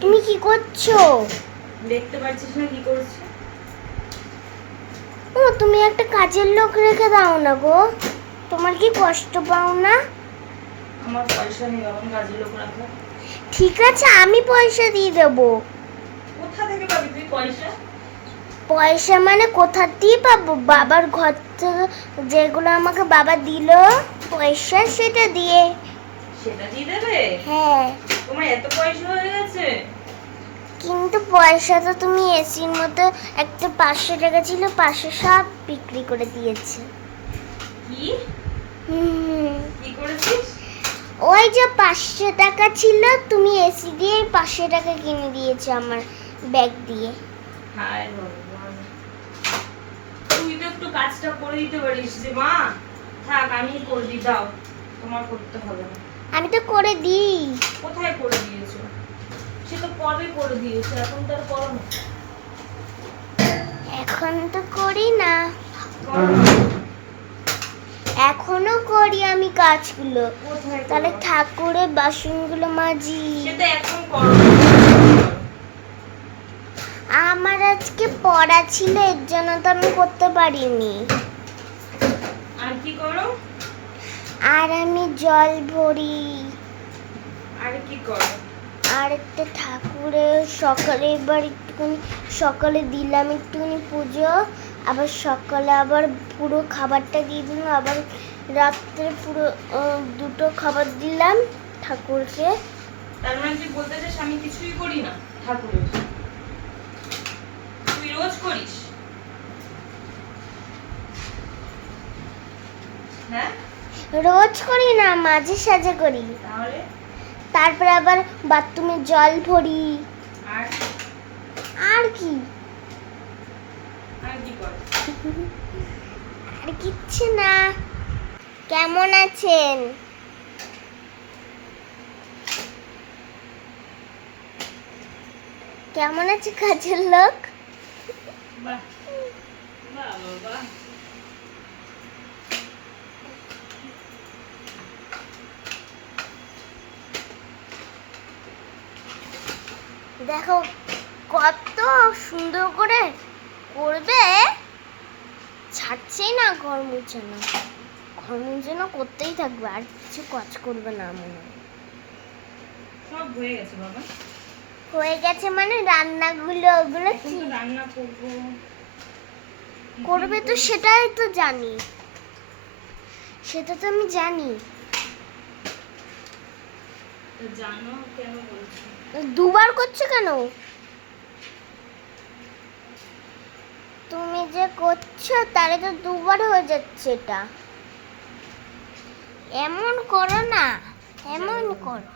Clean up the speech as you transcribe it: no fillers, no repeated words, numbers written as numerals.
তুমি কি করছো? দেখতে পাচ্ছিস না কি করছে? ও তুমি একটা কাজের লোক রেখে দাও না গো, তোমার কি কষ্ট পাও না? আমার পয়সা নেই বাবা, কাজের লোক রাখা। ঠিক আছে, আমি পয়সা দিয়ে দেবো। কোথা থেকে পাবি তুই পয়সা? পয়সা মানে কোথা দিয়ে পাবো? বাবার ঘর থেকে যেগুলো আমাকে বাবা দিল পয়সা, সেটা দিয়ে। সেটা দিয়ে দেবে? হ্যাঁ। তোমার এত পয়সা হয়ে গেছে? কিন্তু পয়সা তো তুমি এসির মতো একটা 500 টাকা ছিল, 500 সব বিক্রি করে দিয়েছে। কি হুম, কি করেছিস? ওই যে 500 টাকা ছিল, তুমি এসি দিয়ে 500 টাকা কিনে দিয়েছো আমার ব্যাগ দিয়ে। হায় ভগবান, তুই তো একটু কাজটা করে দিতে পারিস যে মা। থাক আমি করে দিই, দাও, তোমার করতে হবে না। আমি তো করে দিই। কোথায় করে দিয়েছো? সে তো কবে করে দিয়েছে, এখন তো আর করো না। এখন তো করি না, করো না। এখনো করি আমি কাজগুলো। কোথায় তাহলে করো? ঠাকুরের বাসনগুলো মাজি। সে তো এখন করো না। আমার আজকে পড়া ছিল, এর জন্য তো আমি করতে পারিনি। আর কি করো? আর আমি জল ভরি, আর কি করো? আর একটা ঠাকুরের সকালে এবার একটুখানি সকালে দিলাম একটুখানি পুজো, আবার সকালে আবার পুরো খাবারটা দিয়ে দিলাম, আবার রাত্রে পুরো দুটো খাবার দিলাম ঠাকুরকে। তার মানে তুই বলতে চাস আমি কিছুই করি না ঠাকুরের? তুই রোজ করিস? হ্যাঁ, রোজ করি না, মাঝে সাঝে করি। তাহলে? তারপরে আবার বাথরুমে জল ভরি। আর আর কি? আর কি কর? আর কিচ্ছু না। কেমন আছেন? কেমন আছে কাজের লোক? বাহ বাহ বাহ। দেখো কত সুন্দর করে করবে, ছাড়ছেই না। ঘর মুছে না, ঘর মুছে না করতেই থাকবে, আর কিছু কাজ করবে না মনে হয়। সব হয়ে গেছে বাবা। হয়ে গেছে মানে রান্নাগুলো ওগুলো এখন কি তো রান্না করবো। করবে তো সেটাই তো জানি, সেটা তো আমি জানি। তো জানো কেন বলছো? দুবার করছো কেন? তুমি যে করছো তাহলে তো দুবার হয়ে যাচ্ছে এটা। এমন করো না, এমন করো।